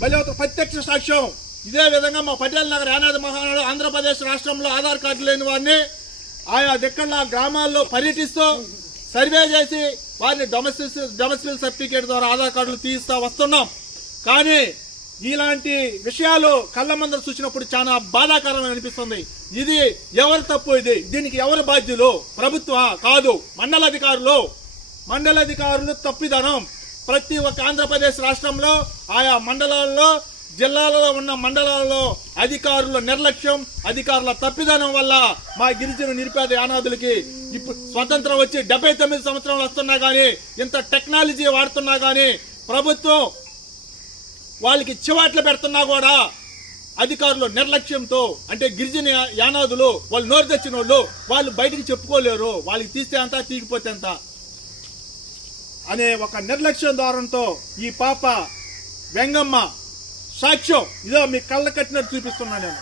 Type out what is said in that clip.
మళ్ళీ ఒక ప్రత్యక్ష సాక్ష్యం. ఇదే విధంగా మా పటేల్ నగర్ యానాది మహానాడు ఆంధ్రప్రదేశ్ రాష్ట్రంలో ఆధార్ కార్డు లేని వారిని ఆయా దిక్కల గ్రామాల్లో పర్యటిస్తూ సర్వే చేసి వారిని డొమెస్టిక్ సర్టిఫికేట్ ద్వారా ఆధార్ కార్డులు తీయిస్తా వస్తున్నాం. కానీ ఇలాంటి విషయాలు కళ్ళ ముందర చూసినప్పుడు చాలా బాధాకరంగా అనిపిస్తుంది. ఇది ఎవరి తప్పు? దీనికి ఎవరు బాధ్యులు? ప్రభుత్వం కాదు, మండలాధికారులు తప్పిదనం. ప్రతి ఒక్క ఆంధ్రప్రదేశ్ రాష్ట్రంలో ఆయా మండలాల్లో జిల్లాలలో ఉన్న మండలాల్లో అధికారుల నిర్లక్ష్యం, అధికారుల తప్పిదనం వల్ల మా గిరిజన నిరుపేద యానాదులకి ఇప్పుడు స్వతంత్రం వచ్చి 79 సంవత్సరాలు వస్తున్నా కానీ, ఇంత టెక్నాలజీ వాడుతున్నా కానీ ప్రభుత్వం వాళ్ళకి చివాట్లు పెడుతున్నా కూడా అధికారులు నిర్లక్ష్యంతో, అంటే గిరిజన యానాదులు వాళ్ళు నోరు తెచ్చిన వాళ్ళు బయటికి చెప్పుకోలేరు, వాళ్ళకి తీస్తే అంతా తీగిపోతే అంత అనే ఒక నిర్లక్ష్యం ద్వారంతో ఈ పాప వెంగమ్మ సాక్ష్యం ఇదో మీ కళ్ళ కట్టినట్టు చూపిస్తున్నా నేను.